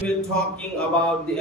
We're talking about the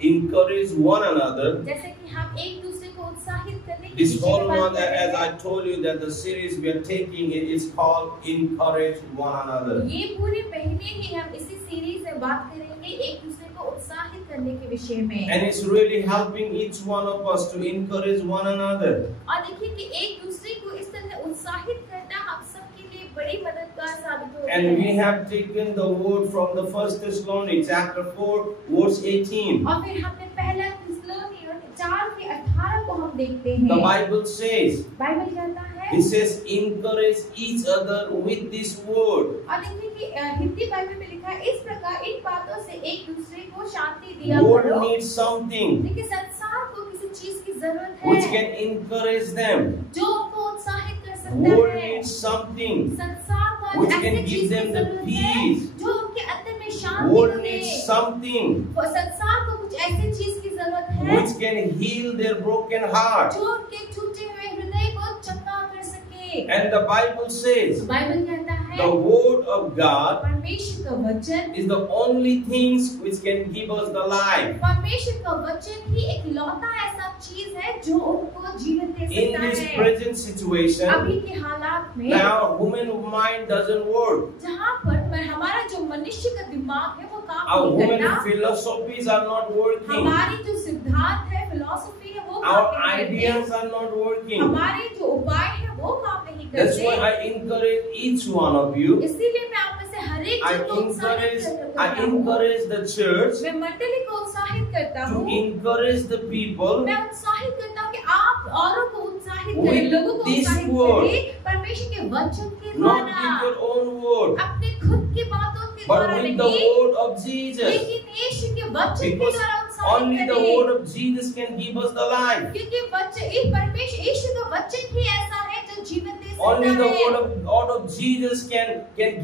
encourage one another. जैसे कि हम एक दूसरे को उत्साहित करने की This विषय whole में बात month, कर रहे as I हैं। told you, that the series we are taking it is called Encourage One Another. ये पूरे महीने ही हम इसी सीरीज में बात करेंगे एक दूसरे को उत्साहित करने के विषय में। And it's really helping each one of us to encourage one another. और देखिए कि एक दूसरे को इस तरह उत्साहित करना हम सबके लिए बड़ी मददगार साबित होता है। And we have taken the word from the First Thessalonians chapter 4 verse 18. और फिर हमने पहला थिस्सलुनीकियों 4:18 को हम देखते हैं। The Bible says, बाइबल कहता है, it says encourage each other with this word. और देखिए कि हिब्री बाइबल में लिखा है इस प्रकार इन बातों से एक दूसरे को शांति दिया World करो। needs something देखिए संसार को किसी चीज की जरूरत है which can encourage them. जो उनको उत्साहित कर सकता World है। needs something संसार को which ऐसे can give चीज की them the जरूरत है peace. जो उनके अंदर में शांति World दे। needs something वो संसार को कुछ ऐसी चीज की जरूरत है which can heal their broken heart. जो उनके टूटे हुए हृदय को चंगा कर सके। And the Bible says Bible कहता है the word of God परमेश्वर का वचन is the only things which can give us the life. परमेश्वर का वचन ही एक लौता ऐसा चीज है जो उनको जीवन दे In सकता this है। present situation, अभी के हालात में our human mind doesn't work. जहाँ पर हमारा जो मनुष्य का दिमाग है वो काम Our नहीं human करता। philosophies are not working. हमारी जो सिद्धांत है फिलॉसफी है वो Our काम नहीं ideas करते। are not working. हमारे जो उपाय है वो काम नहीं That's why करते। I encourage each one of you. इसीलिए मैं आप में से हर एक I जन को उत्साहित I करता हूँ। encourage the church मैं मंडली को उत्साहित करता to हूँ। encourage the people मैं उत्साहित करता हूँ कि आप औरों को उत्साहित With करें, लोगों को this उत्साहित word. करें परमेश्वर के वचन के not द्वारा, with your own word, अपने खुद की बातों के but द्वारा with the नहीं, word of Jesus. लेकिन यीशु के वचन के Because द्वारा उत्साहित only the करें। word of Jesus can give us the life. क्योंकि वचन एक परमेश्वर यीशु का वचन ही ऐसा है जो जीवन दे Only सकता the है। word of Jesus can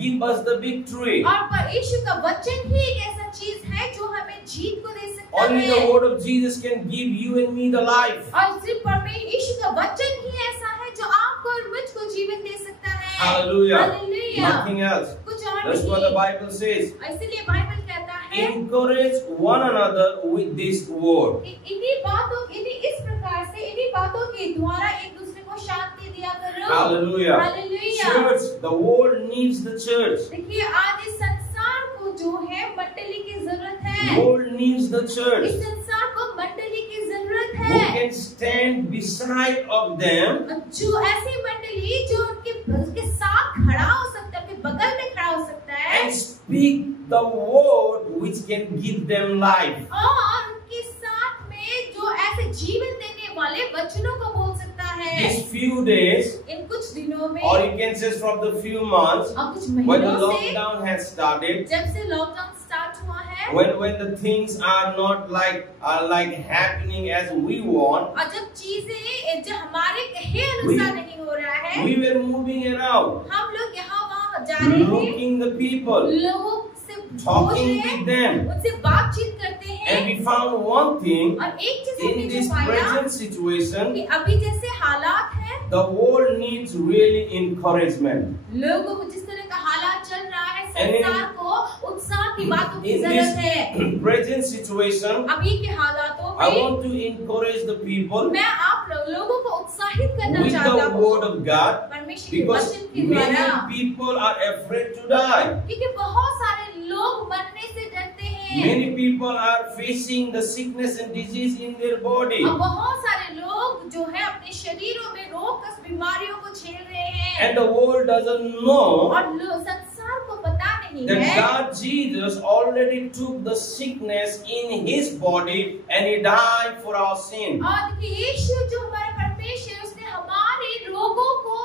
give us the victory. और पर यीशु का वचन ही एक ऐसा चीज है जो हमें जीत को दे सकता Only है। the word of Jesus can give you and me the life. और सिर्फ परमेश्वर यीशु का वचन ही ऐसा है जो आपको और मुझको जीवन दे सकता है। Hallelujah. हालेलुया। Nothing else. कुछ और That's what the Bible says. इसीलिए बाइबल कहता है Encourage one another with this word. इन्हीं इस प्रकार से इन्हीं बातों के द्वारा एक दूसरे को शांति दिया करो। Hallelujah. Hallelujah. Church, the world needs the church. देखिए आज इस संसार को जो है मंडली की जरूरत है। World needs the इस church. संसार को मंडली की जरूरत Who है। can stand beside of them जो ऐसी मंडली जो उनके साथ खड़ा हो सकता है, उनके बगल में खड़ा हो सकता है and speak the word which can give them life. और उनके साथ में जो ऐसे जीवन देने वाले वचनों को बोल सकता है। These few days, इन कुछ दिनों में or you can say from the few months, और कुछ when the महीनों से lockdown has started, जब से लॉकडाउन स्टार्ट हुआ है when the things are not like happening as we want, और जब चीजें जो हमारे कहे अनुसार नहीं हो रहा है, we were moving around, हम लोग यहाँ वहाँ जा रहे हैं, looking the people, लोगों से talking पूछ रहे with हैं, them, उनसे बातचीत करते हैं and we found one thing और एक चीज हमने in जो this पाया present situation, कि अभी जैसे हालात है, the world needs really encouragement. लोगों को जिस तरह का हालात चल रहा है, And in- संसार को उत्साह की बातों की In जरूरत है। this present situation, अभी के हालातों I में want to encourage the people मैं आप लोगों को उत्साहित करना with चाहता the हूँ word of God, परमेश्वर के because वचन के द्वारा, many people are afraid to die. क्योंकि बहुत सारे लोग मरने से डरते हैं Many people are facing the sickness and disease in their body. और बहुत सारे लोग जो है अपने शरीरों में रोग कस बीमारियों को झेल रहे हैं And the world doesn't know और संसार को पता नहीं that है God Jesus already took the sickness in his body and he died for our sin. और देखिए यीशु जो हमारे परमेश्वर है, उसने हमारे रोगों को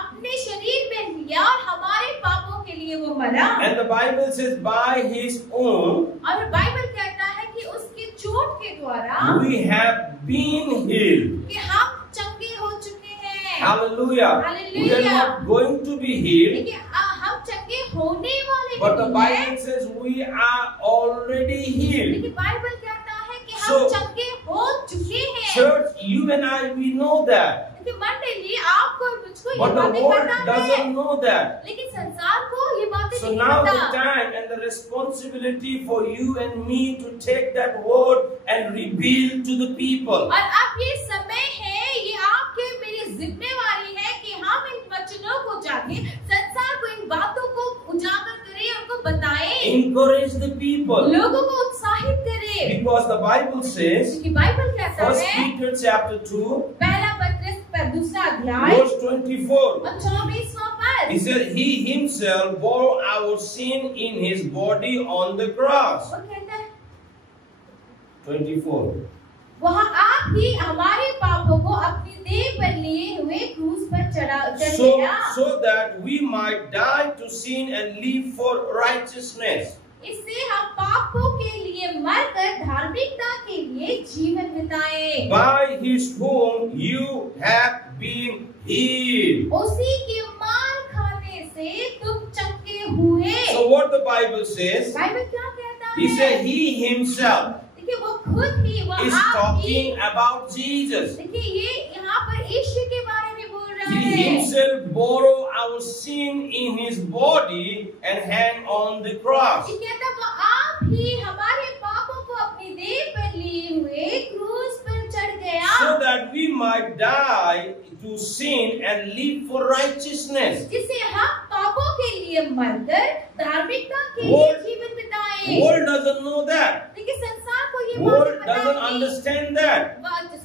अपने शरीर में लिया और हमारे पापों के लिए वो मरा। And the Bible says by his own और बाइबल कहता है कि उसकी चोट के द्वारा we have been healed. कि हम चंगे हो चुके हैं। Hallelujah. We are Hallelujah. not going to be healed, देखिए हम चंगे होने वाले but the नहीं हैं, Bible says we are already healed. लेकिन बाइबल कहता है कि हम So, चंगे हो चुके हैं। Church, you and I, we know that. देखिए मंडली आपको और मुझको ये But the बातें world पता है, doesn't know that. लेकिन संसार संसार को ये बातें So नहीं now the पता। time and the responsibility for you and me to take that word and reveal to the people. और अब ये समय है, ये आपके मेरी जिम्मेवारी है कि हम इन वचनों को जाके संसार को इन बातों को उजागर करें, उनको बताएं, Encourage the people. लोगों को उत्साहित करें। Because the Bible says, क्योंकि बाइबल कहता 1 है, Peter chapter 2, पहला पत्रस पर दूसरा अध्याय verse 24. और 24वां पद, He said, He himself bore our sin in his body on the cross. वो कहता है 24. वहाँ आप ही हमारे पापों को अपनी देह पर लिए हुए क्रूस पर चढ़ गया, So that we might die to sin and live for righteousness. इससे हम पापों के लिए मरकर धार्मिकता के लिए जीवन बिताएं। By his whom you have been healed. उसी के मार खाने से तुम चंगे हुए। So what the Bible says, Bible क्या कहता he है? said he himself देखिए वो खुद ही, वो is आप ही, talking about Jesus. देखिए ये यहाँ पर यीशु के बारे में बोल रहा He है। himself bore our sin in his body and hang on the cross. ये कहता है वो आप ही हमारे पापों को अपनी देह पर लिए हुए क्रूस पर चढ़ गया, So that we might die to sin and live for righteousness. जिससे हम पापों के लिए मरकर धार्मिकता के लिए World- जीवन बिताएं। World doesn't know that. लेकिन संसार को ये बात World पता doesn't नहीं। understand that.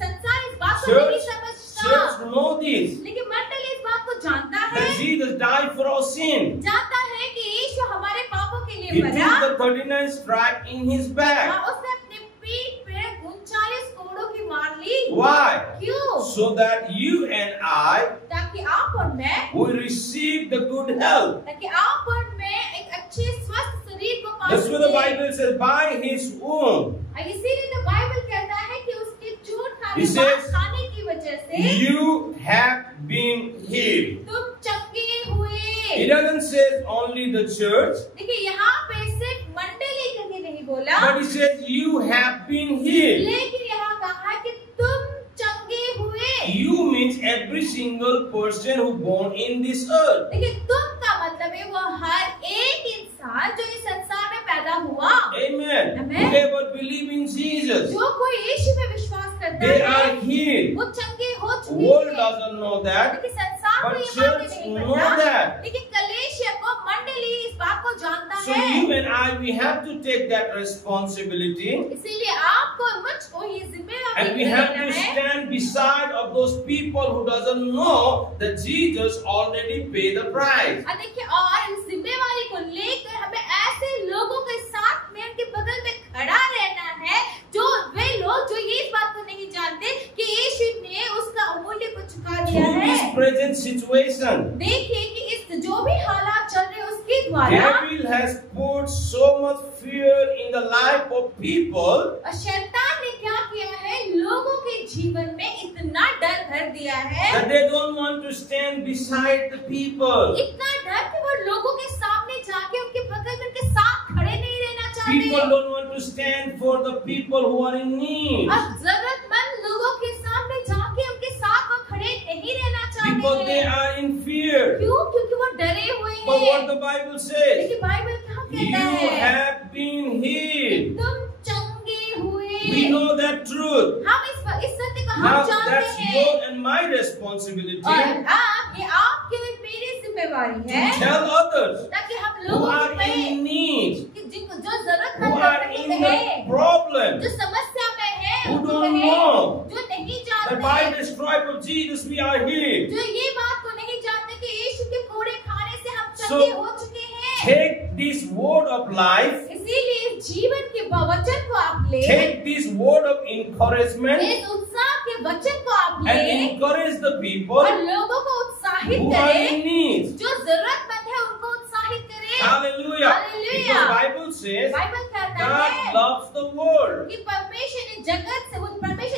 संसार इस बात को नहीं Church समझता, know this. लेकिन मंडल इस बात को जानता है, That Jesus died for our sin. जानता है कि यीशु हमारे पापों के He लिए took मरा। the 39 stripe in his back. उसने अपने पीठ पे 39 कोड़ों की मार ली। Why? क्यों? So that you and I ताकि आप और मैं, will receive the good health. ताकि आप और मैं एक अच्छे स्वस्थ शरीर को पा That's what the सकें। Bible says, by his womb. इसीलिए तो बाइबल कहता है कि उसके चोट He खाने, says, मार खाने की वजह से You have been healed. तुम चंगे हुए। It doesn't say only the church, देखिए यहाँ पे सिर्फ मंडली करके नहीं बोला, but it says you have been healed. लेकिन यहाँ कहा कि तुम चंगे हुए। You means every single person who born in this earth. देखिए तुम का मतलब है वो हर एक इंसान जो इस संसार में पैदा हुआ, Amen. Amen. Whoever believe in Jesus, जो कोई यीशु में विश्वास करता they है, are healed. वो चंगे हो The चुके world हैं। doesn't know that, लेकिन संसार but को ये church बातें नहीं know पता, that. लेकिन कलीसिया को, मंडली इस बात को जानता So है। you and I, we have to take that responsibility, इसीलिए आपको और मुझको ये जिम्मेदारी and we have लेना to है। stand beside of those people who doesn't know that Jesus already paid the price. और देखिए और इस जिम्मेवारी को लेकर हमें ऐसे लोगों के साथ में, उनके बगल में खड़ा रहना है, जो वे लोग जो ये इस बात को नहीं जानते कि यीशु ने उसका अमूल्य को चुका दिया Through है। this present situation, देखिए कि इस जो भी हालात चल रहे हैं उसके द्वारा devil has put so much fear in the life of people और शैतान ने क्या किया है, लोगों के जीवन में इतना डर भर दिया है, that they don't want to stand beside the people. इतना डर कि वो लोगों के सामने जाके उनके बगल में उनके साथ खड़े नहीं रहना People चाहते, don't want to stand for the people who are in need. और जरूरतमंद लोगों के सामने जाके उनके साथ वो खड़े नहीं रहना Because चाहते they हैं। are in fear. क्यों? क्योंकि वो डरे हुए But what हैं। the Bible says, लेकिन बाइबल क्या you कहता है? have been healed. तुम चंगे हुए। We know that truth. हम इस सत्य को हम Now जानते that's हैं। your and my responsibility और to ये आपकी और मेरी जिम्मेवारी है tell others ताकि हम who लोगों are को in need, कि जिनको जो जरूरत who are in है, the problem, जो समस्या में है, who उनको don't कहे, know जो नहीं that by जानते, the stripe of Jesus we are healed. जो ये बात को नहीं जानते कि यीशु के कोड़े खाने से हम So, चंगे हो चुके हैं। Take this word of life, इसीलिए इस जीवन के वचन को आप ले, take this word of encouragement इस उत्साह के वचन को आप and ले encourage the people और लोगों को उत्साहित who are in करें, need. जो जरूरतमंद है उनको उत्साहित करें। Hallelujah. Hallelujah. Because Bible says Bible कहता God है loves the world. कि परमेश्वर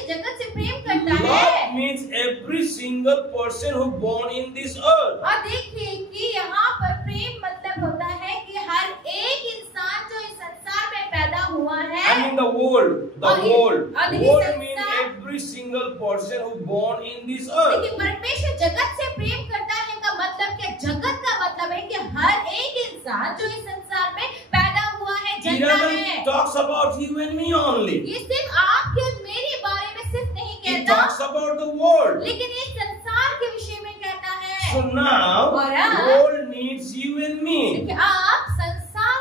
जगत से प्रेम करता है। Love means every single person who born in this earth. और देखिए कि यहाँ पर प्रेम मतलब होता है कि हर एक इंसान जो इस संसार में पैदा हुआ है, I mean the world. The और ये- world. और देखिए World means संसार- every single person who born in this earth. देखिए परमेश्वर जगत से प्रेम करता है का मतलब क्या? जगत का मतलब है कि हर एक इंसान जो इस संसार में पैदा हुआ है, He जन्मा doesn't है, talks about you and me only. ये सिर्फ आपके और मेरे बारे में सिर्फ नहीं He कहता, talks about the world. लेकिन ये संसार के विषय में कहता है। So now, और अब- the world needs you and me. कि आप संसार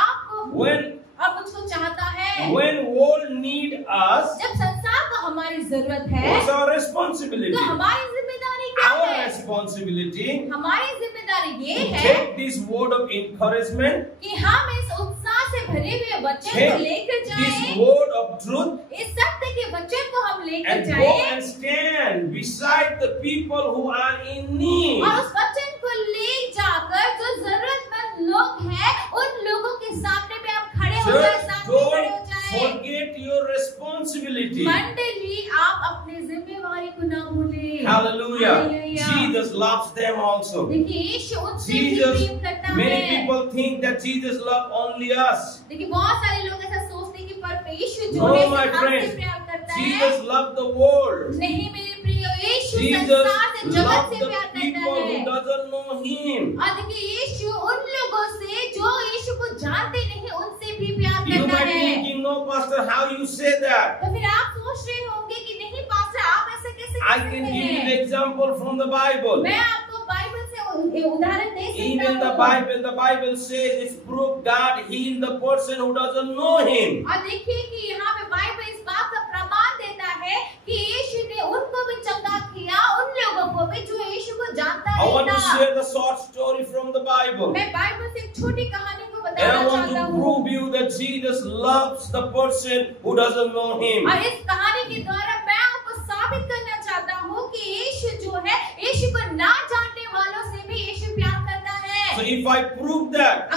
आपको When और मुझको चाहता है। when world need us, जब संसार को हमारी जरूरत है, what's our responsibility? तो हमारी जिम्मेदारी क्या Our है? responsibility हमारी जिम्मेदारी ये to है take this word of encouragement, कि हम इस उत्साह से भरे हुए वचन को take लेकर this जाएं, word of truth, इस सत्य के वचन को हम लेकर and go जाएं and stand beside the people who are in need. और उस वचन को ले जाकर जो जरूरतमंद लोग हैं उन लोगों के सामने भी आप खड़े हो जाए, Just सामने खड़े हो don't जाए। forget your responsibility. मंडली आप अपनी जिम्मेवारी को ना भूलें। Hallelujah. Hallelujah। Jesus loves them also. देखिए यीशु उनसे भी Jesus, प्रेम करता many है। people think that Jesus loves only us. देखिए बहुत सारे लोग ऐसा सोचते हैं कि पर यीशु जो No, है my सिर्फ हमसे friends. प्यार करता है। Jesus loves the world. नहीं मेरे प्रिय, यीशु Jesus संसार से जगत loves से the प्यार करता people who है। doesn't know Him. और देखिए यीशु उन लोगों से जो यीशु को जानते नहीं उनसे भी प्यार You करता might है। thinking, no, Pastor, how you say that? तो फिर आप सोच रहे होंगे कि नहीं पास्टर आप ऐसे कैसे I कर can सकते give you हैं? the example from the Bible. मैं आपको बाइबल से उदाहरण दे Even सकता हूँ। the Bible says it's proof God healed the person who doesn't know Him. और देखिए कि यहाँ पे बाइबल इस बात का प्रमाण देता है कि यीशु ने उनको भी चंगा किया, उन लोगों को भी जो यीशु को जानता I नहीं want to था। share the short story from the Bible. मैं बाइबल से एक छोटी कहानी को And I बताना want चाहता to हूँ prove you that Jesus loves the person who doesn't know Him. और इस कहानी के द्वारा मैं आपको साबित करना चाहता हूँ कि यीशु जो है यीशु को ना जानने वालों से भी यीशु प्यार करता So है। if I prove that,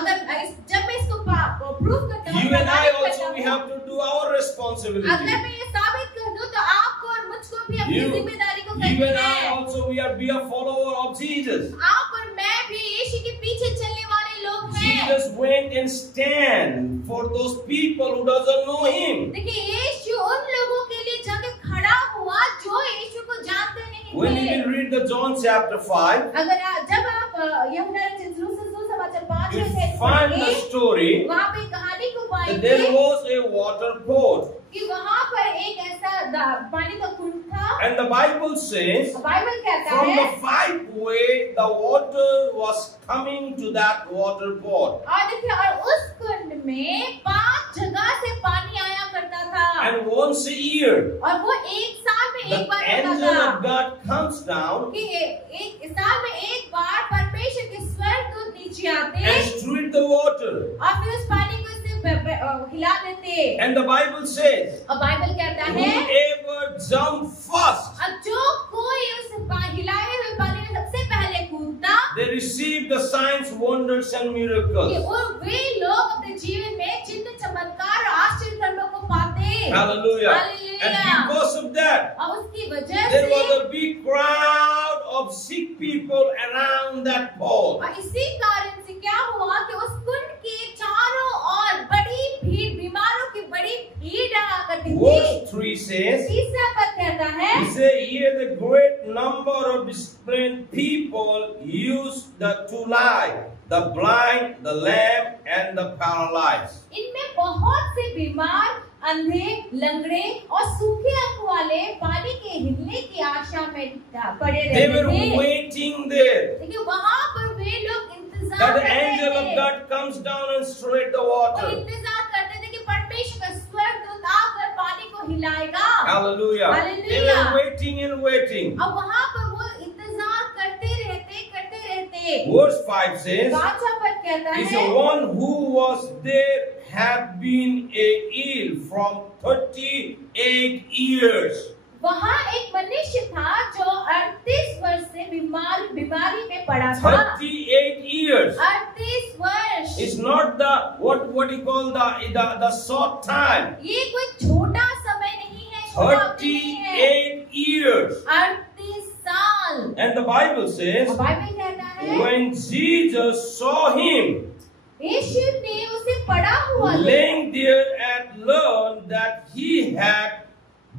जब मैं इसको प्रूव करता हूँ, you and I प्रमाणित also we करता हूँ, have to do our responsibility. अगर मैं ये साबित कर दूं तो आपको और मुझको भी अपनी You जिम्मेदारी को and करनी I है। also we are be a follower of Jesus. आप और मैं भी यीशु के पीछे चलने वाले लोग हैं। Jesus went and stand for those people who doesn't know Him. देखिए यीशु उन लोगों के लिए जाके खड़ा हुआ जो यीशु को जानते नहीं When you थे। will read the John chapter 5, जब आप यूहन्ना सुसमाचार 5 you में find the पढ़ेंगे, story वहाँ पे कहानी को that पाएंगे there was a water pot. कि वहाँ पर एक ऐसा पानी का कुंड था। And the Bible says, Bible कहता from है the 5 way, the water was coming to that water pot. और देखिए और उस कुंड में 5 जगह से पानी आया करता था And once a year, और वो एक साल में the एक बार होता angel था of God comes down कि एक साल में एक बार परमेश्वर के स्वर्गदूत नीचे आते and stir the water. और फिर उस पानी को इससे हिला देते। And the Bible says, और बाइबल कहता है whoever jump first, और जो कोई उस हिलाए हुए पानी में सबसे पहले कूदता they receive the signs, wonders, and कि miracles. वे लोग अपने जीवन में चिन्ह चमत्कार और आश्चर्य कर्मों को पाते। Hallelujah. Hallelujah. And because of that, और उसकी वजह there से was a big crowd of sick people around that pot. और इसी कारण से क्या हुआ कि उस कुंड के चारों ओर बड़ी भीड़, बीमारों की बड़ी भीड़ रहा करती थी। Verse 3 says, तीसरा पद कहता है He said, here the great number of disciplined people used to lie, the blind, the lame, and the paralyzed. इनमें बहुत से बीमार, अंधे, लंगड़े और सूखे अंग वाले पानी के हिलने की आशा में पड़े They रहते were थे। waiting there देखिए वहाँ पर वे लोग इंतजार that the कर रहे angel of थे। God comes down and stirred the वो water. इंतजार करते थे कि परमेश्वर का स्वर्गदूत आकर पानी को हिलाएगा। Hallelujah. Hallelujah. They were waiting and waiting. अब वहाँ पर वो इंतजार करते रहते। Verse 5 says, पांचवा पद कहता is है the one who was there had been ill from 38 years. वहाँ एक मनुष्य था जो 38 वर्ष से बीमारी में पड़ा था। 38 years. 38 वर्ष। It's not the what you call the short time. ये कोई छोटा समय नहीं है, छोटा अवधि नहीं है। 38 years. 38 साल। And the Bible says, और बाइबल कहता है when Jesus saw him यीशु ने उसे पड़ा हुआ laying there and learned that he had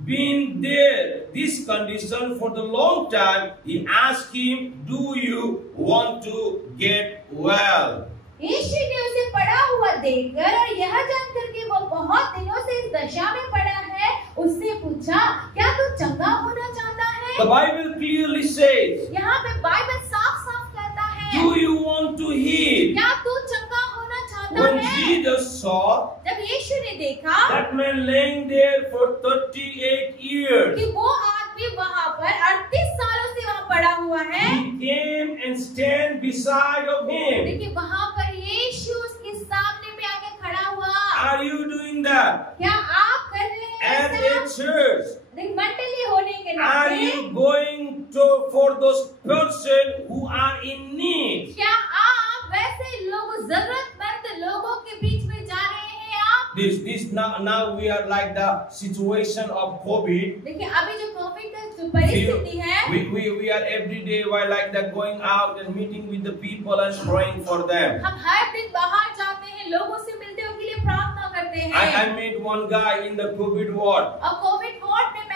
been there, this condition for the long time, he asked him, "Do you want to get well?" यीशु ने उसे पड़ा हुआ देखकर और यह जानकर कि वो बहुत दिनों से इस दशा में पड़ा है, उससे पूछा, क्या तू चंगा होना चाहता है? The Bible clearly says, यहाँ पे बाइबल साफ-साफ कहता है, "Do you want to heal?" क्या तू चंगा होना चाहता When है? Jesus saw जब यीशु ने देखा that man laying there for 38 years, कि वो आदमी वहाँ पर 38 सालों से वहाँ पड़ा हुआ है, he came and stand beside of him. देखिए वहाँ पर यीशु उसके सामने में आके खड़ा हुआ। Are you doing that? क्या आप कर रहे हैं As ऐसा? a church, मंडली होने के are नाते you going to for those person who are in need? क्या आप वैसे लोगों जरूरतमंद लोगों के बीच में जा रहे हैं आप? This now we are like the situation of COVID. देखिए अभी जो कोविड का जो परिस्थिति है, We are every day while like that going out and meeting with the people and praying for them. हम हर दिन बाहर जाते हैं, लोगों से मिलते हैं, उनके लिए प्रार्थना करते हैं। I met one guy in the COVID ward. और कोविड वार्ड में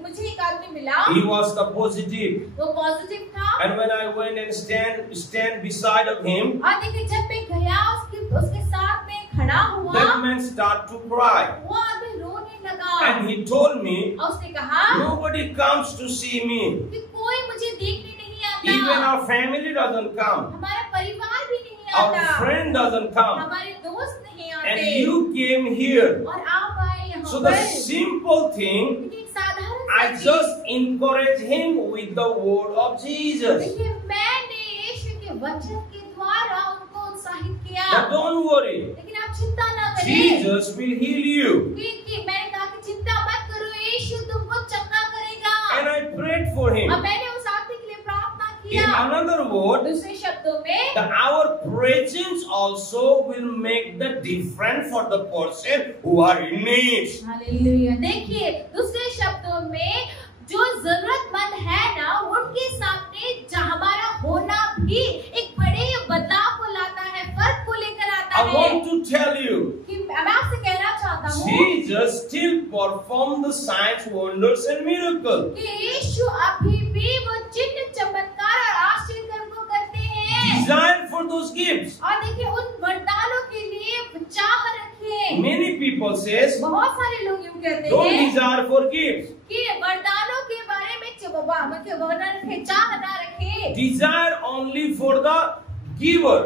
मुझे एक आदमी मिला, He was the positive. वो पॉजिटिव था। And when I went and stand beside of him, और देखिए जब मैं गया उसके साथ में खड़ा हुआ, that man start to cry. वो आदमी रोने लगा And he told me, और उसने कहा nobody comes to see me. कि कोई मुझे देखने नहीं आता, Even our family doesn't come. हमारा परिवार भी नहीं Our आता, friend doesn't come. हमारे दोस्त नहीं आते, And you came here. और आप आए यहाँ So the पर। simple thing, देखिए, एक साधारण I C just encourage him with the word of Jesus. देखिए मैंने यीशु के वचन के द्वारा उनको उत्साहित किया। But don't worry, लेकिन आप चिंता ना करें, Jesus will heal you. कि मैंने कहा कि चिंता मत करो, यीशु तुमको चंगा करेगा। And I prayed for him. और मैंने उस आदमी के लिए प्रार्थना In किया। another word, दूसरे शब्दों में that our presence also will make the difference for the person who are in need. Hallelujah. देखिए दूसरे शब्दों में जो जरूरतमंद है ना, उनके सामने हमारा होना भी एक बड़े बदलाव को लाता है, फर्क को लेकर आता I है। want to tell you, कि मैं आपसे कहना चाहता हूँ Jesus still performed the signs, wonders and miracles. कि यीशु अभी भी वो चिन्ह चमत्कार और आश्चर्य कर्म को करते हैं। Desire for those gifts. और देखिए उन वरदानों के लिए चाह रखें। Many people says, बहुत सारे लोग यूँ कहते don't हैं desire for gifts. कि वरदानों के बारे में चाह ना रखें, Desire only for the giver.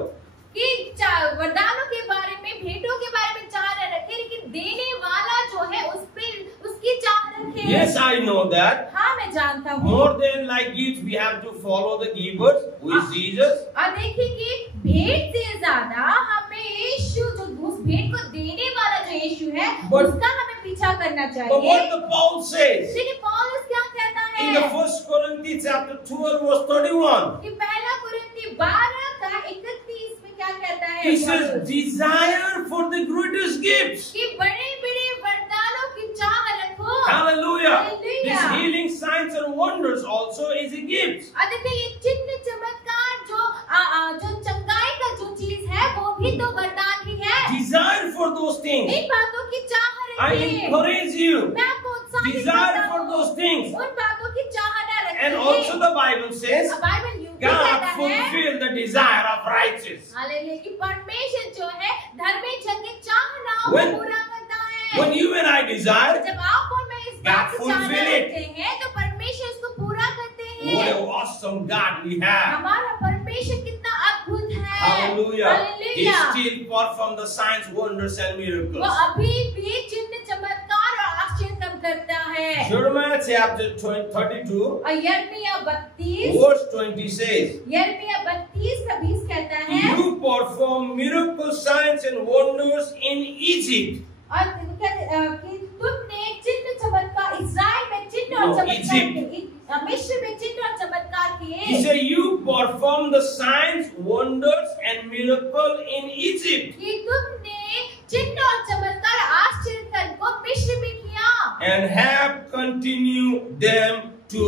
कि वरदानों के बारे में, भेंटों के बारे में चाह न रखें, लेकिन देने वाला जो है उस पे उसकी चाह रखें। Yes, I know that. हाँ मैं जानता हूँ। More than like gifts, we have to follow the givers, who is Jesus. और देखिए कि भेंट से ज्यादा हमें यीशु, जो उस भेंट को देने वाला जो यीशु है, But- उसका हमें पीछा करना But चाहिए। what the Paul says लेकिन पौलुस क्या कहता in the है 1 Corinthians chapter 12 verse 31, कि पहला कुरिन्थी 12 का 31 में क्या कहता है? he says, desire for the greatest gifts. कि बड़े-बड़े वरदानों की चाह रखो। Hallelujah. Hallelujah. This healing signs and wonders also is a gift. और देखिए ये चिन्ह चमत्कार जो चंगाई का जो चीज है, वो भी तो वरदान ही है। Desire for those things. इन बातों की चाह I रखिए। encourage you. मैं आपको उत्साहित Desire करता for हूँ। those things. उन बातों की चाह न रखिए। And also the Bible says, Bible यूं भी God कहता है, fulfill the desire of righteous. Hallelujah, कि परमेश्वर जो है धर्मी जन की चाहनाओं को When- पूरा करता है। When you and I desire, जब आप और मैं इस बात God की चाहना fulfill it. रखते हैं, तो परमेश्वर इसको पूरा करते what हैं। an awesome God we have. हमारा परमेश्वर कितना अद्भुत है। Hallelujah. He hallelujah. still perform the signs, wonders and वो miracles. अभी भी चिन्ह चमत्कार और आश्चर्य काम करता है। Jeremiah chapter 32 और यिर्मयाह 32 verse 20 says, यिर्मयाह 32 का 20 कहता है, you perform miracle signs and wonders in Egypt. और कि तुमने चिन्ह चमत्कार इस्राएल में चिन्ह और No, चमत्कार Egypt. किए, मिस्र में चिन्ह और चमत्कार He किए। said, you perform the signs, wonders and miracle in Egypt. कि तुमने चिन्ह और चमत्कार आश्चर्य कर्म को मिस्र में किया And have continued them to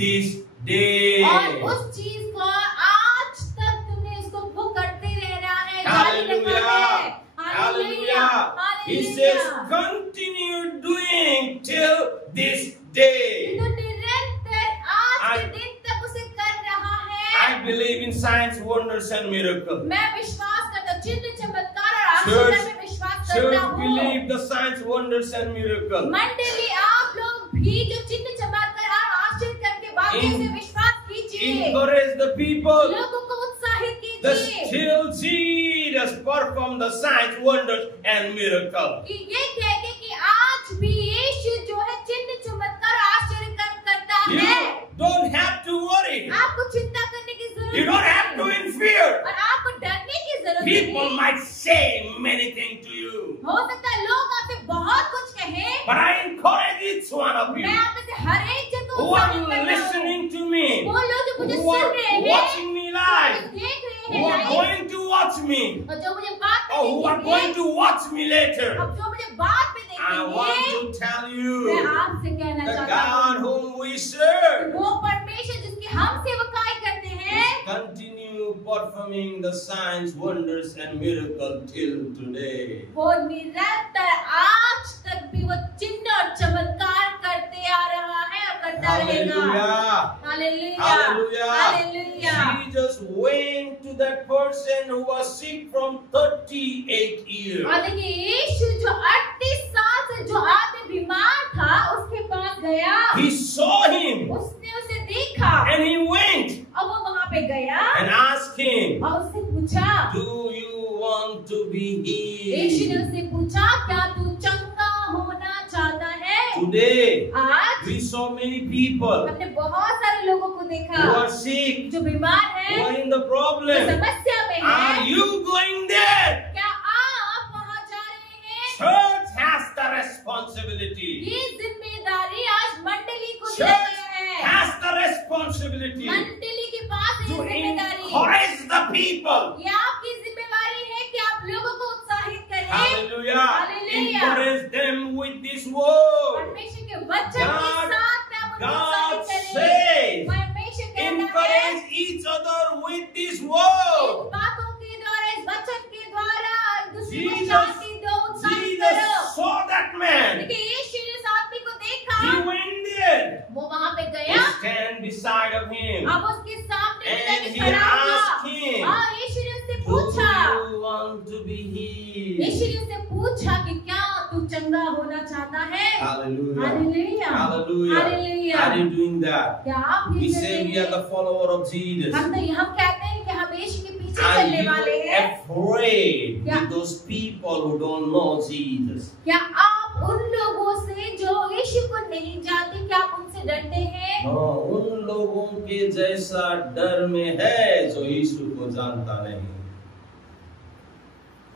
this day. और उस चीज को आज तक तुमने इसको वो करते रहना है, जारी रखना है। Hallelujah. Hallelujah, hallelujah. He says, continue doing till this day. तो निरंतर आज के दिन तक उसे कर रहा है। I believe in signs, wonders and miracles. मैं विश्वास करता हूँ, चिन्ह चमत्कार और आशीर्वाद में विश्वास करता Church, हूँ। believe the signs, wonders and miracles. मंडली आप लोग भी जो चिन्ह चमत्कार और आशीर्वाद के वाक्य से विश्वास कीजिए। Encourage the people. लोगों को उत्साहित The कीजिए still Jesus perform the signs, wonders and miracles. कि ये कह के कि आज भी यीशु जो है चिन्ह चमत्कार और आश्चर्य काम करता है। You don't have to worry. आपको चिंता करने की जरूरत You don't have to in fear. और आपको डरने की जरूरत People नहीं। might say many things to you. हो सकता है लोग आपसे बहुत कुछ कहें, But I encourage each one of you मैं आप में से हर एक जन को who उत्साहित are करता हूँ। listening to me, वो लोग जो मुझे who सुन are रहे हैं, watching me live, जो देख रहे who हैं are live, going to watch me, और जो मुझे बात or who are going to watch me later. अब जो मुझे बाद में I want देखेंगे, to tell मैं you, आपसे कहना the चाहता God हूँ, whom we serve वो परमेश्वर जिसकी हम सेवकाई करते हैं, continue performing the signs, wonders and miracles till today. वो निरंतर आज तक भी वो चिन्ह और चमत्कार करते आ रहा है और करता रहेगा। Hallelujah. Hallelujah, Hallelujah. Hallelujah. Jesus went to that person who was sick from 38 years. और देखिए यीशु जो 38 साल से जो आदमी बीमार था उसके पास गया, He saw him उसने उसे देखा and he went और वो वहाँ पे गया and asked him, और उससे पूछा, do you want to be यीशु ने healed? उससे पूछा क्या तू चंगा होना चाहता है? Today, आज we saw many people हमने बहुत सारे लोगों को देखा who are sick, जो बीमार who है, are in the जो problem. समस्या में Are है। you going there? क्या आप वहाँ जा रहे हैं? Church has the responsibility. ये जिम्मेदारी आज मंडली को दिया Church गया है। has the responsibility मंडली के पास to ये जिम्मेदारी, encourage the people. ये आपकी जिम्मेदारी है कि आप लोगों को उत्साहित करें। Hallelujah. Hallelujah. Encourage them with this word. परमेश्वर के वचन के God- साथ में आप उनको God उत्साहित says, करें। परमेश्वर कहता है encourage each other with this in word. बातों के द्वारा, इस वचन के द्वारा एक दूसरे को Jesus- शांति दो, उत्साहित करो। Jesus saw that man. देखिए यीशु ने उस आदमी को देखा, He went there. वो वहाँ पे He गया, stand beside of him. अब उसके सामने And जाके he खड़ा हुआ asked him, और यीशु ने उससे Do पूछा, you want to be healed? यीशु ने उससे पूछा कि क्या तू चंगा होना चाहता है? Hallelujah. Hallelujah, Hallelujah. Hallelujah. Are you doing that? क्या आप We ये say we करेंगे? are the follower of Jesus. हम कहते हैं कि हम यीशु के पीछे Are चलने you वाले हैं। afraid Yeah. with those people who don't know Jesus? क्या आप उन लोगों से जो यीशु को नहीं जानते, क्या आप उनसे डरते हैं? हाँ, उन लोगों के जैसा डर में है जो यीशु को जानता नहीं।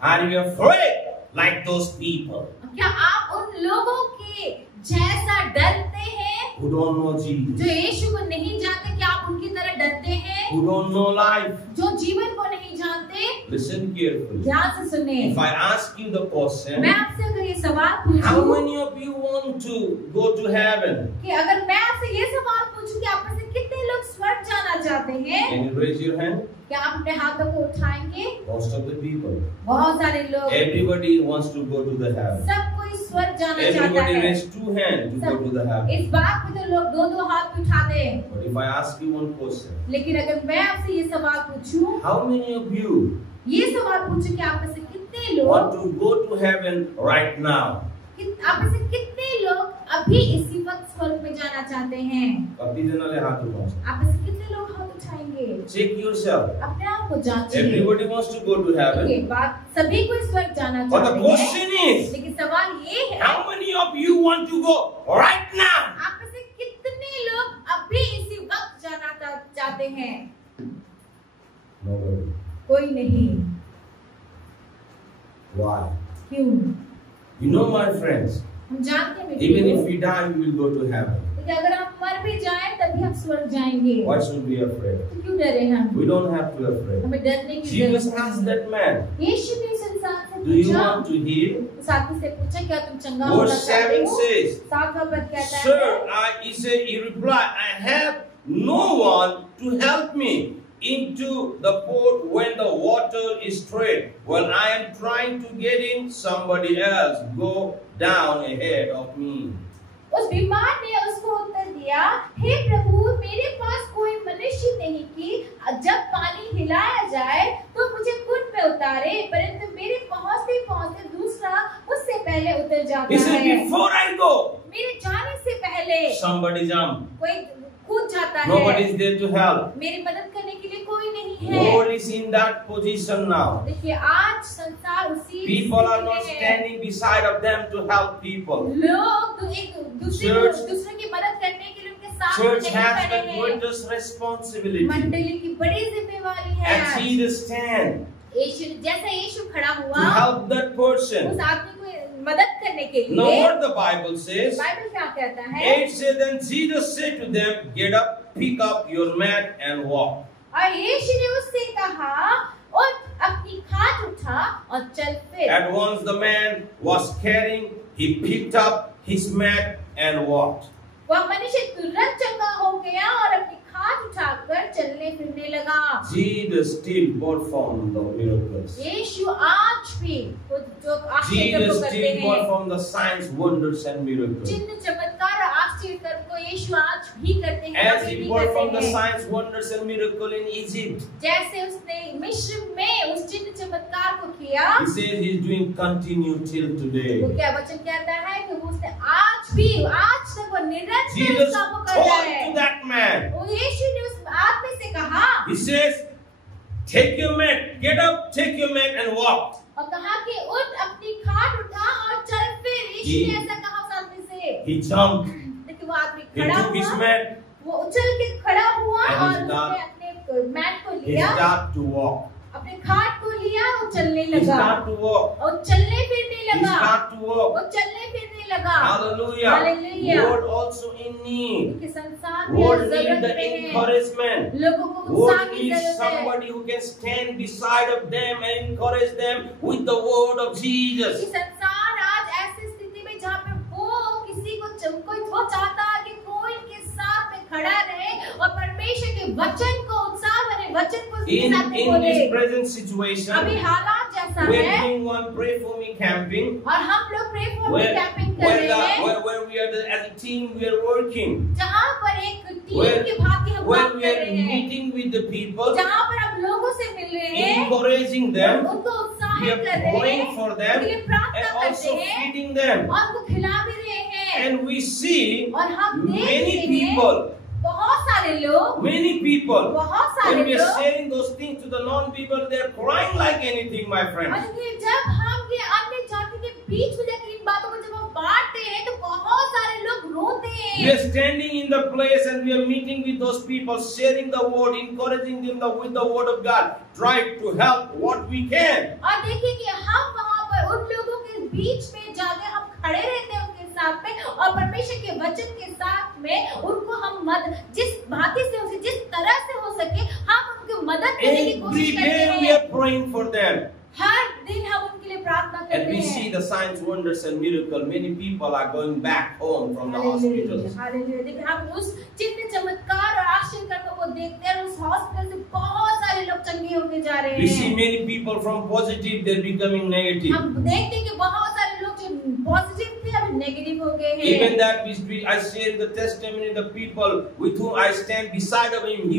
Are you afraid like those people क्या आप उन लोगों के जैसा डरते हैं who don't know जो Jesus, यीशु को नहीं जानते? क्या आप उनकी तरह डरते हैं who don't know life? जो जीवन को नहीं जानते? Listen carefully. ध्यान से सुने। If I ask you the question, मैं आपसे अगर ये सवाल how पूछूं many of you want to go to heaven? कि अगर मैं आपसे ये सवाल पूछूं कि आप में से कितने लोग स्वर्ग जाना चाहते हैं, Can you raise your hand? क्या आप अपने हाथों को उठाएंगे? Most of the people. बहुत सारे लोग, Everybody wants to go to the heaven. सब कोई स्वर्ग जाना चाहता Everybody है। raise two hands to go to the heaven. इस बात पे तो लोग दो दो हाथ उठाते हैं, But if I ask you one question, लेकिन अगर मैं आपसे ये सवाल पूछूं, how many of you ये सवाल पूछूं कि आप में से कितने लोग, want to go to heaven right now? आप में से कितने लोग अभी इसी वक्त स्वर्ग में जाना चाहते हैं? कति जनाले हात उठाउँछ? आप में से कितने लोग हाथ उठाएंगे? Check yourself. अपने आप को जांचिए। Everybody wants to go to heaven. ये बात सभी को स्वर्ग जाना But the चाहते हैं, question is, लेकिन सवाल ये है, how many of you want to go right now? आप में से कितने लोग अभी इसी वक्त जाना चाहते हैं? Nobody. कोई नहीं। Why? क्यों? You know, my friends, हम जानते हैं even क्यों? if we die, we will go to heaven. लेकिन अगर हम मर भी जाएं तभी हम स्वर्ग जाएंगे। Why should we be afraid? तो क्यों डरे हम? We don't have to be afraid. हमें डरने की Jesus जरूरत asked नहीं। that man, यीशु ने इस इंसान से do you पूछा, want to heal? उस आदमी से पूछा क्या तुम चंगा होना Verse चाहते 7 हो? says, 7वां पद कहता Sir, है, he replied, I have no one to help me into into the port when the water is straight. Well, I am trying to get in. Somebody else go down ahead of me. उस बीमार ने उसको उत्तर दिया, हे प्रभु, मेरे पास कोई मनुष्य नहीं कि जब पानी हिलाया जाए तो मुझे कुंड में उतारे, परंतु मेरे पहुंचते पहुंचते दूसरा मुझसे पहले उतर जाता He said, है। before I go, मेरे जाने से पहले somebody jump. कोई कूद जाता है। Nobody is there to help. मेरी मदद करने के लिए कोई नहीं है। God is in that position now. देखिए आज संसार उसी People are not standing beside of them to help people. लोग एक दूसरे की मदद करने के लिए उनके साथ Church नहीं has खड़े the हैं। greatest responsibility. मंडली की बड़ी जिम्मेवारी है As he stand जैसे यीशु खड़ा to हुआ help that person. उस आदमी को मदद करने के Now लिए। what the Bible says, Bible क्या कहता है? it says, then Jesus said to them, get up, pick up your mat and walk. और यीशु ने उससे कहा, और अपनी खाट उठा और चल फिर। At once the man was carrying, he picked up his mat and walked. वह मनुष्य तुरंत चंगा हो गया और अपनी खाट उठाकर चलने फिरने लगा। Jesus still performed the miracles. यीशु आज भी जो आश्चर्य Jesus करते still हैं, performed the signs, wonders and miracles. चिन्ह चमत्कार और आश्चर्य कर्म को यीशु आज भी करते हैं, As अभी he भी performed करते the हैं। signs, wonders and miracles in Egypt, जैसे उसने मिस्र में उस चिन्ह चमत्कार को किया, he says he's doing continue till वो today. क्या वचन कहता है कि वो उसने आज भी, आज तक वो निरंतर Jesus इस काम को कर रहा told है। to that man, वो यीशु ने उस आदमी से कहा he says, take your mat, get up, take your mat and walk. और कहा कि उठ, अपनी खाट उठा और चल फिर। यीशु ने ऐसा कहा उस आदमी से। He jumped, लेकिन वो आदमी he खड़ा took his हुआ, mat, वो उछल के खड़ा हुआ And और he उसने अपने मैट को he लिया, started to walk. अपने खाट को लिया और चलने He लगा started to walk. और चलने फिरने He लगा, started to वो walk. चलने फिरने लगा। Hallelujah. Hallelujah. Lord also in need. कि संसार में Lord जरूरत need the है, encouragement. लोगों को उत्साह Lord की needs जरूरत है। somebody who can stand beside of them and encourage them with the word of कि Jesus. संसार आज ऐसी स्थिति में जहाँ पे वो किसी को कोई वो चाहता है कि कोई इनके साथ में खड़ा रहे और परमेश्वर के वचन को उत्साह भरे वचन को उसके साथ में In बोले। this present situation, अभी हालात जैसा we're है doing one pray for me camping. और हम लोग pray for me Where, camping कर रहे हैं, where we are as a team, we are working. जहाँ पर एक टीम Where, के भांति हम where काम we कर are रहे हैं, meeting with the people, जहाँ पर हम लोगों से मिल रहे हैं, encouraging them, उनको we उत्साहित are कर रहे praying हैं, for them, उनके लिए प्रार्थना and करते also हैं feeding them. और उनको खिला भी रहे हैं। And we see और हम देख many रहे हैं people, बहुत सारे लोग, many people, बहुत when सारे we are लोग, sharing those things to the non-people, they are crying like anything, my और friends. ये जब हम ये अन्य जाति के बीच में जाकर इन बातों को जब हम बांटते हैं तो बहुत सारे लोग रोते We हैं। are standing in the place and we are meeting with those people, sharing the word, encouraging them with the word of God, try to help what we can. और देखिए कि हम वहाँ पर उन लोगों के बीच में जाकर हम खड़े रहते हैं उनके साथ में और परमेश्वर के वचन के साथ में उनको हम जिस भांति से उसे जिस तरह से हो सके हम उनकी मदद करने की Every कोशिश करते day we हैं। are praying for them. हर दिन हम उनके लिए प्रार्थना And करते we see हैं। the signs, wonders and miracles. Many people are going back home from the hospitals. Hallelujah. देखिए हम उस चिन्ह चमत्कार और आश्चर्य कर्मों को देखते हैं, उस हॉस्पिटल से बहुत सारे लोग चंगे होते जा रहे We see हैं। many people from positive, they're becoming negative. हम देखते हैं कि बहुत सारे लोग जो पॉजिटिव थे अब नेगेटिव हो गए हैं। Even that I share the testimony of the people with whom I stand beside of him.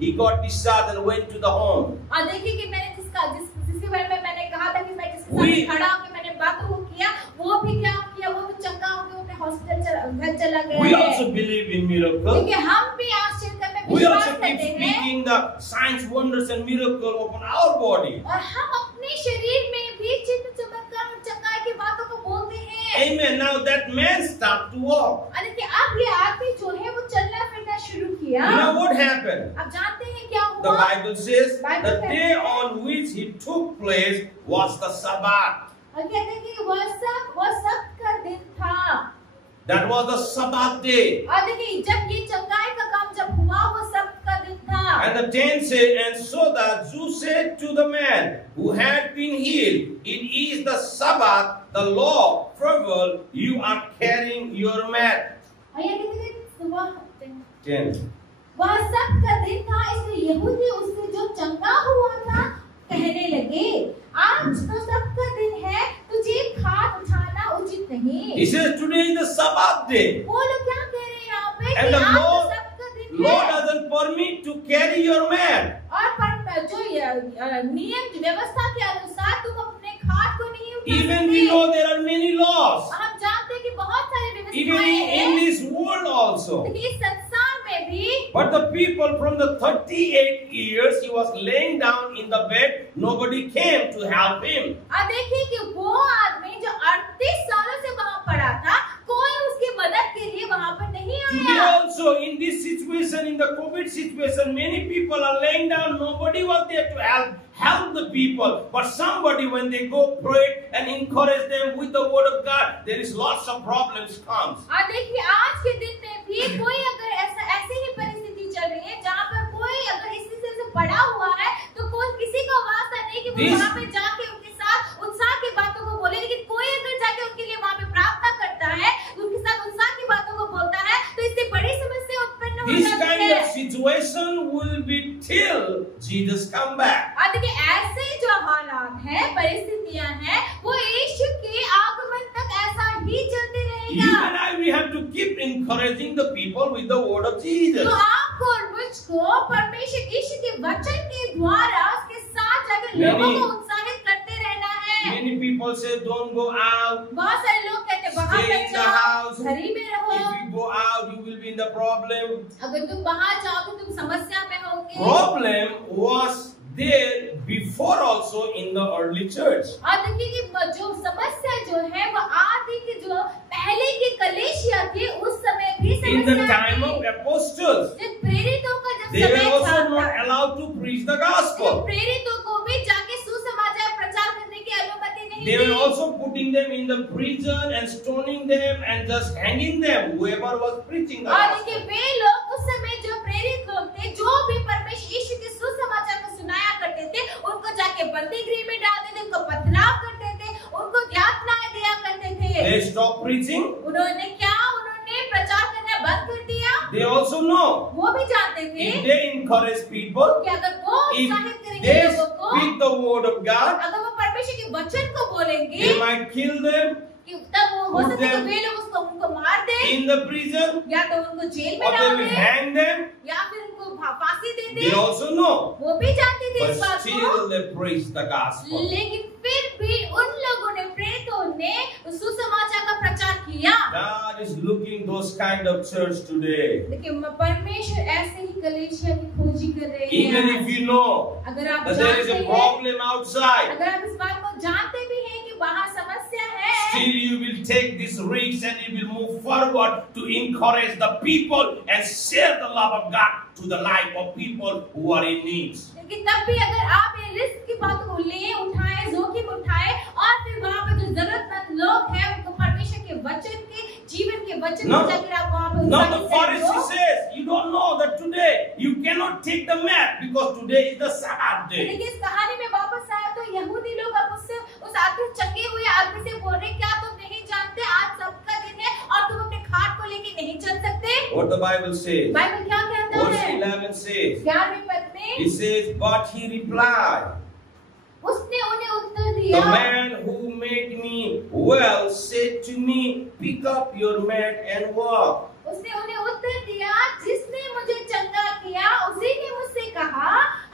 He got discharged and went to the home. और देखिए कि मैंने जिसके बारे में मैंने कहा था कि मैं जिसके We- साथ खड़ा होकर मैंने बातों को किया, वो भी क्या किया, वो भी चंगा होकर अपने हॉस्पिटल घर चला गया We है। also believe in miracles. देखिए हम भी आश्चर्य में We विश्वास also keep करते हैं speaking the signs, wonders and miracles upon our body. और हम अपने शरीर में भी चिन्ह चमत्कार और चंगाई की बातों को बोलते हैं। Amen. Now that man stopped to walk. और देखिए अब ये आदमी जो है वो चलना फिरना शुरू किया। Now what happened? अब जानते हैं क्या The हुआ? Bible says Bible the says- day on which he took place was the Sabbath. और कहते हैं कि वह सब का दिन था। That was the Sabbath day. और देखिए जब ये चंगाई का काम जब हुआ वो सब का दिन था। And the 10 said, and so the Jew said to the man who had been healed, it is the Sabbath, the law prevail, you are carrying your mat. और ये कहते हैं सुबह 10. वह सब का दिन था, इसलिए यहूदी उससे जो चंगा हुआ था कहने लगे, आज तो सब का दिन है, तुझे खाट उठाना उचित नहीं। He says today is the Sabbath day. वो लोग क्या कह रहे हैं यहाँ पे And कि the आज तो Lord- सब का दिन Lord है, doesn't permit to carry your mat. और पर जो नियम व्यवस्था के अनुसार तुम अपने खाट को नहीं उठा Even we सकते। know there are many laws. हम जानते हैं कि बहुत सारी Even व्यवस्थाएं in हैं, this world also. लेकिन इस संसार में भी But the people from the 38 years he was laying down in the bed, nobody came to help him. आप देखिए कि वो आदमी जो 38 सालों से वहाँ पड़ा था, कोई उसकी मदद के लिए वहाँ पर नहीं Today आया। also in this situation, in the COVID situation, many people are laying down, nobody was there to help the people. But somebody, when they go pray and encourage them with the word of God, there is lots of problems comes. और देखिए आज के दिन में भी कोई अगर ऐसी ही परिस्थिति चल रही है जहाँ पर कोई अगर इसी से पड़ा हुआ है, तो कोई किसी का वास्ता नहीं कि वो वहाँ पे जाके उनके साथ उत्साह की बातों को बोले, लेकिन कोई अगर जाके उनके लिए वहाँ पे प्रार्थना करता है, उनके साथ उत्साह की बातों को बोलता है, तो इससे बड़ी समस्या उत्पन्न हो This जाती kind है। of situation will be till Jesus come back. और देखिए ऐसे जो हालात हैं, परिस्थितियां हैं, वो यीशु के आगमन तक ऐसा ही चलते You रहेगा। and I, we have to keep encouraging the people with the word of Jesus. तो आपको और मुझको परमेश्वर यीशु के वचन के द्वारा उसके साथ जाकर लोगों को उत्साहित करते रहना है। Many people say, don't go out. बहुत सारे लोग कहते हैं बाहर Stay मत in the जाओ, house. घर ही में रहो। If you go out, you will be in the problem. अगर तुम बाहर जाओगे तुम समस्या में होगे। Problem was there before also in the early church. और देखिए कि जो समस्या जो है वो आदि की जो पहले की कलीसिया थी उस समय भी In the समस्या time of थी। apostles, जब प्रेरितों का जब they were समय also था, not allowed to preach the जब gospel. प्रेरितों को भी जाके सुसमाचार प्रचार करने की अनुमति नहीं They were थी। also putting them in the prison and stoning them and just hanging them, whoever was preaching the और gospel. देखिए वे लोग उस समय जो प्रेरित लोग थे, जो भी परमेश्वर यीशु के सुसमाचार को सुनाया करते थे, उनको जाके बंदी गृह में डाल देते, उनको पथराव करते थे, उनको यातनाएं दिया करते थे। They stopped preaching. उन्होंने प्रचार करना बंद कर दिया। They also know वो भी जानते थे if they encourage people, कि अगर वो उत्साहित if करेंगे they लोगों को, speak the word of God, अगर वो परमेश्वर के वचन को बोलेंगे, they might kill them कि तब वो हो put सकता है them कि वे लोग उनको मार दें, in the prison, या तो उनको जेल में or they डाल will दें, hang them. या फिर उनको फांसी दे They दें। also know, वो भी जानते थे but इस बात still को, they preach the gospel. लेकिन फिर भी उन लोगों ने, प्रेरितों ने सुसमाचार का प्रचार किया। God is looking those kind of church today. लेकिन परमेश्वर ऐसे ही कलीसिया की खोजी कर रहे हैं। Even if you know अगर आप that there is जानते a हैं, problem outside, अगर आप इस बात को जानते भी हैं कि बाहर समस्या है, still you will take this risk and you will move forward to encourage the people and share the love of God to the life of people who are in need. लेकिन तब भी अगर आप ये रिस्क की बात को ले उठाएं, जोखिम उठाएं, और फिर वहाँ पे जो जरूरतमंद लोग हैं उनको परमेश्वर के वचन के, जीवन के वचन No. को जाकर आप वहाँ पे Now the उत्साहित करें Pharisee तो, says, you don't know that today you cannot take the mat because today is the Sabbath day. लेकिन इस कहानी में वापस आया तो यहूदी लोग अब उससे, उस आदमी चंगे हुए आदमी से बोल रहे, क्या तुम नहीं जानते आज सबका दिन है और तुम अपने खाट को लेके नहीं चल सकते? What the Bible says. Bible क्या कहता Verse है? 11 says, 11वें पद में it says, but he replied, उसने उन्हें उत्तर the दिया, man who made me well said to me, pick up your mat and walk. उसने उन्हें उत्तर दिया, जिसने मुझे चंगा किया उसी ने मुझसे कहा,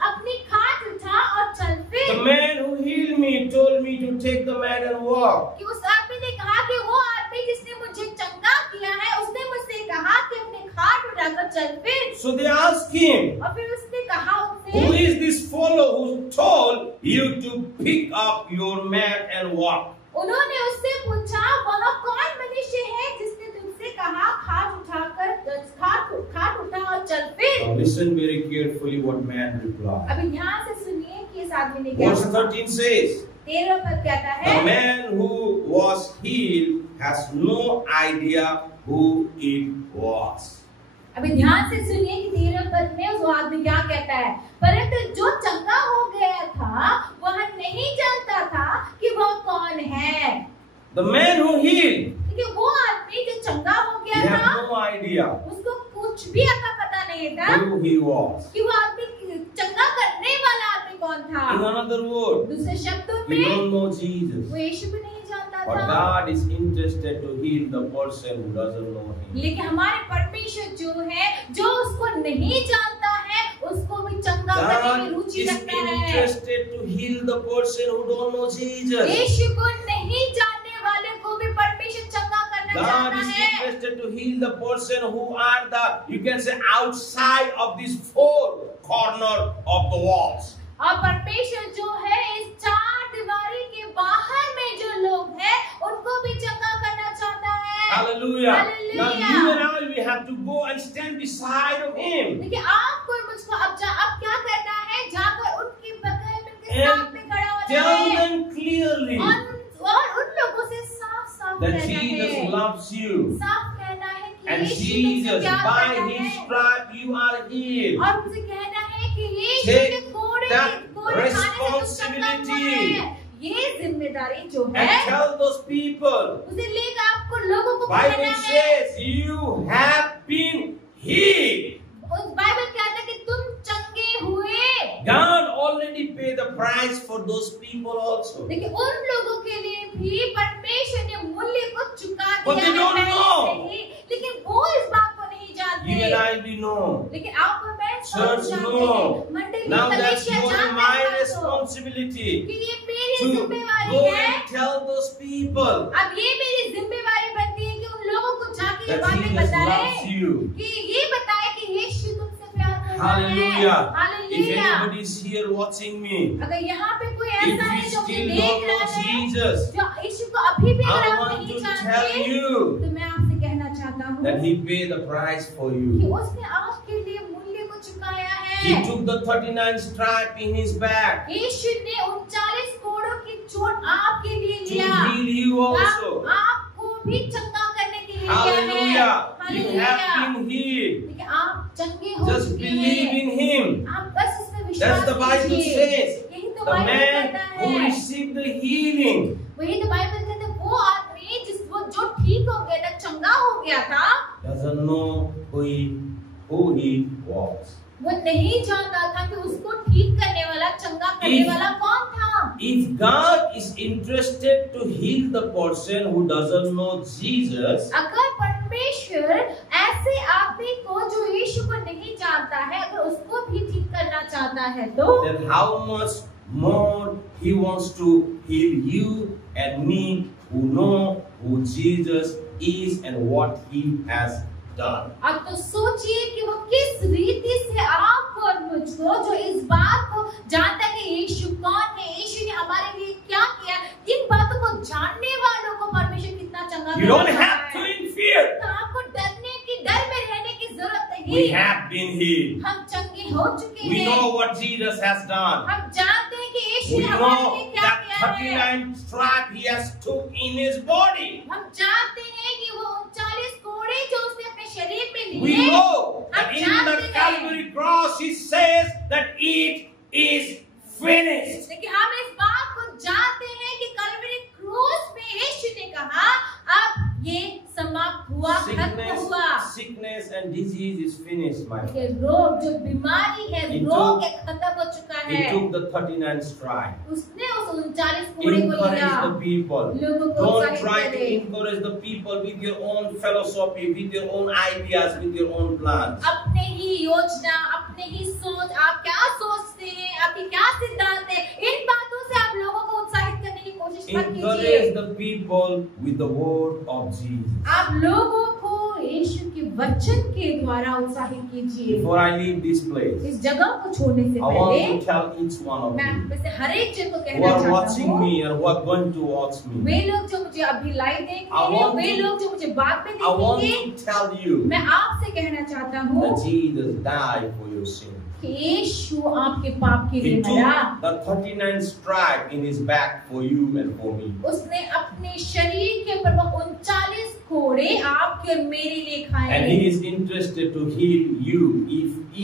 अपनी खाट उठा और चल फिर। The man who healed me told me to take the mat and walk. कि उस आदमी ने कहा कि वो आदमी जिसने मुझे चंगा किया है उसने मुझसे कहा कि अपने खाट उठाकर चल फिर। So they asked him, और फिर उसने कहा who उनसे, is this fellow who told you to pick up your mat and walk? उन्होंने उससे पूछा, वह कौन मनुष्य है जिसने तुमसे कहा खाट उठाकर खाट उठा और चल फिर। Now listen very carefully what man replied. अभी ध्यान से सुनिए कि इस आदमी ने क्या Verse कहा। 13 says, 13 पद कहता the है, man who was healed has no idea who it was. अभी ध्यान से सुनिए कि 13 पद में उस आदमी क्या कहता है, परंतु जो चंगा हो गया था वह नहीं जानता था कि वह कौन है। The man who healed, क्योंकि वो आदमी जो चंगा हो he गया had था no idea उसको कुछ भी अता पता नहीं था who who he was. कि वो आदमी चंगा करने वाला आदमी कौन था। In another word, दूसरे शब्दों we में don't know Jesus. वो यीशु को नहीं जानता But था, God is interested to heal the person who doesn't know him. लेकिन हमारे परमेश्वर जो है, जो उसको नहीं जानता है, उसको भी चंगा करने God की रुचि is रखता है। interested to heal the person who don't know Jesus. यीशु को नहीं जानने वाले को भी परमेश्वर चंगा करना God चाहता is है। interested to heal the person who are the, you can say, outside of these four corner of the walls. और परमेश्वर जो है इस चार दीवारी के बाहर में जो लोग हैं, उनको भी चंगा करना चाहता है। Hallelujah. Hallelujah. Now you and I, we have to go and stand beside of him. देखिए आपको मुझको अब क्या करना है, जाकर उनकी बगल में उनके सामने खड़ा होना Tell है them clearly और उन लोगों से साफ that कहना Jesus है, loves you. साफ कहना है कि And यीशु तुमसे Jesus, प्यार by करता his है, stripe, you are healed. और उनसे कहना है कि यीशु Take के कोड़े that खाने से तुम चंगा हुआ responsibility. है। ये जिम्मेदारी जो And है, tell those people, उसे लेकर आपको लोगों को Bible कहना है। says, you have been healed. उस बाइबल कहता है कि तुम चंगे हुए। God already paid the price for those people also. देखिए उन लोगों के लिए भी परमेश्वर ने मूल्य को चुका But दिया they है don't पहले know. से ही, लेकिन वो इस बात को नहीं You and जानते। I, we know. लेकिन आप और मैं सब Church, जानते know. हैं, मंडली Now that's कलीसिया your and जानते my हैं तो, responsibility कि ये मेरी to जिम्मेवारी go है। and tell those people अब ये मेरी जिम्मेवारी बनती है कि उन लोगों को जाके ये that बातें Jesus बताए, loves you. कि ये बताए कि यीशु तुमसे प्यार करता है। Hallelujah. If hallelujah. anybody is here watching me, अगर यहाँ पे कोई if ऐसा है you जो मुझे still देख don't know रहा है, Jesus, जो यीशु को अभी भी अगर I आप want नहीं to जानते, tell you तो मैं आपसे कहना चाहता हूँ that He paid the price for कि you. उसने आपके लिए मूल्य को चुकाया He है। took the 39 stripe in His back यीशु ने 39 कोड़ों की चोट आपके लिए to लिया, heal you also. आपको भी चंगा करने के लिए लिया है। Hallelujah. You hallelujah. have been healed. देखिए, आप चंगे हो Just चुके believe हैं। in Him. आप बस इसमें That's विश्वास the Bible कीजिए। says. यही तो The बाइबल man कहता who है। received the healing वही तो बाइबल कहता है, वो आदमी जो ठीक हो गया था, चंगा हो गया था, doesn't know who he was. वो नहीं जानता था कि उसको ठीक करने वाला, चंगा करने If- वाला कौन था। If God is interested to heal the person who doesn't know Jesus, अगर परमेश्वर ऐसे आदमी को जो यीशु को नहीं जानता है, अगर उसको भी ठीक करना चाहता है, तो then how much more He wants to heal you and me who know who Jesus is and what He has done. अब तो सोचिए कि वो किस रीति से आपको और मुझको, जो इस बात को जानता है कि यीशु कौन है, यीशु ने हमारे लिए क्या किया, इन बातों को जानने वालों को परमेश्वर कितना चंगा You don't करना have चाहता to है। in fear. तो आपको डर में रहने की जरूरत We नहीं। have been healed. हम चंगे हो चुके We हैं। know what Jesus has done. हम जानते हैं कि यीशु We ने हमारे know लिए क्या that किया है। 39 stripe He has took in His body. हम जानते हैं कि वो 39 कोड़े जो उसने अपने शरीर पे लिए, We know that हम in जानते the हैं। Calvary cross He says that it is finished. लेकिन हम इस बात को जानते हैं कि कलवरी क्रूस में यीशु ने कहा, अब ये समाप्त हुआ, खत्म हुआ। Sickness and disease is finished, my friend. ये रोग, जो बीमारी है, He रोग took- है, खत्म हो चुका He है। took the 39 stripe. उसने उस 39 कोड़े को Encourage लिया। the people. लोगों को Don't उत्साहित try to करे। encourage the people with your own philosophy, with your own ideas, with your own plans. अपने ही योजना, अपने ही सोच, आप क्या सोचते हैं, आपके क्या सिद्धांत है, इन बातों से आप लोगों को उत्साहित करने की कोशिश मत कीजिए। Encourage the people with the word of Jesus. आप लोगों को यीशु के वचन के द्वारा उत्साहित कीजिए। Before I leave this place, इस जगह को छोड़ने से I want पहले to tell each one of मैं you आप में से हर एक जन को who कहना are चाहता watching हूँ, me and who are going to watch me. वे लोग जो मुझे अभी लाइव देख I रहे हैं, want वे to- लोग जो मुझे बाद में I want देखेंगे, to tell you मैं आपसे कहना चाहता हूँ that Jesus died for your sin. कि यीशु आपके पाप के He लिए took मरा। the 39 stripe in His back for you and for me. उसने अपने शरीर के ऊपर वो 39 कोड़े आपके और मेरे लिए खाए। And He is interested to heal you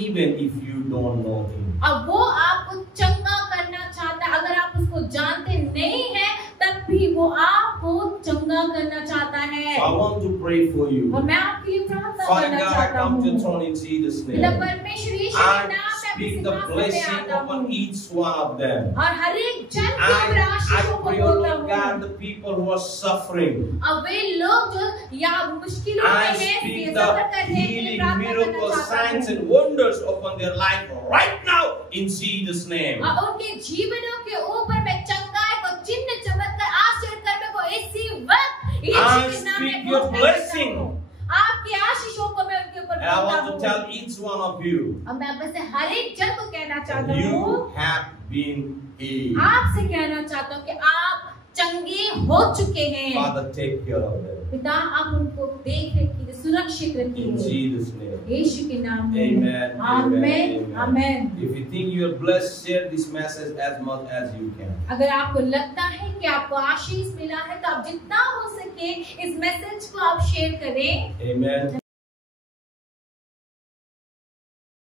even if you don't know Him. अब वो आपको चंगा करना चाहता है, अगर आप उसको जानते नहीं हैं, तब भी वो आपको चंगा करना चाहता है। So I want to pray for you. और मैं आपके लिए प्रार्थना Father करना God, I चाहता come to your हूँ। throne in Jesus' पिता name. परमेश्वर यीशु के नाम I में अपने speak the सिंहासन पे blessing आता upon हूँ each one of them. और हर एक जन के ऊपर I आशीषों को pray, oh बोलता Lord God, हूँ। the people who are suffering. अब वे लोग जो या मुश्किलों I में हैं, speak सफर the कर रहे हैं, healing, प्रार्थना करना miracles, चाहता signs, हूँ। and wonders upon their life right now in Jesus' name. और उनके जीवनों के ऊपर मैं चंगाई को चिन्ह चमत्कार आश्चर्य कर्म को इसी वक्त यीशु के नाम में speak your घोषणा blessing. करता हूँ। आपकी आशीषों को मैं उनके ऊपर And I बोलता want to हूँ। tell each one of you, अब मैं आप से हर एक जन को कहना चाहता हूँ, you have been healed. आपसे कहना चाहता हूँ कि आप चंगे हो चुके हैं। Father, take care of them. पिता आप उनको देख रखिए, सुरक्षित In रखिए Jesus' name. यीशु के नाम में। Amen. Amen amen. If you think you are blessed, share this message as much as you can. अगर आपको लगता है कि आपको आशीष मिला है तो आप जितना हो सके इस मैसेज को आप शेयर करें। Amen.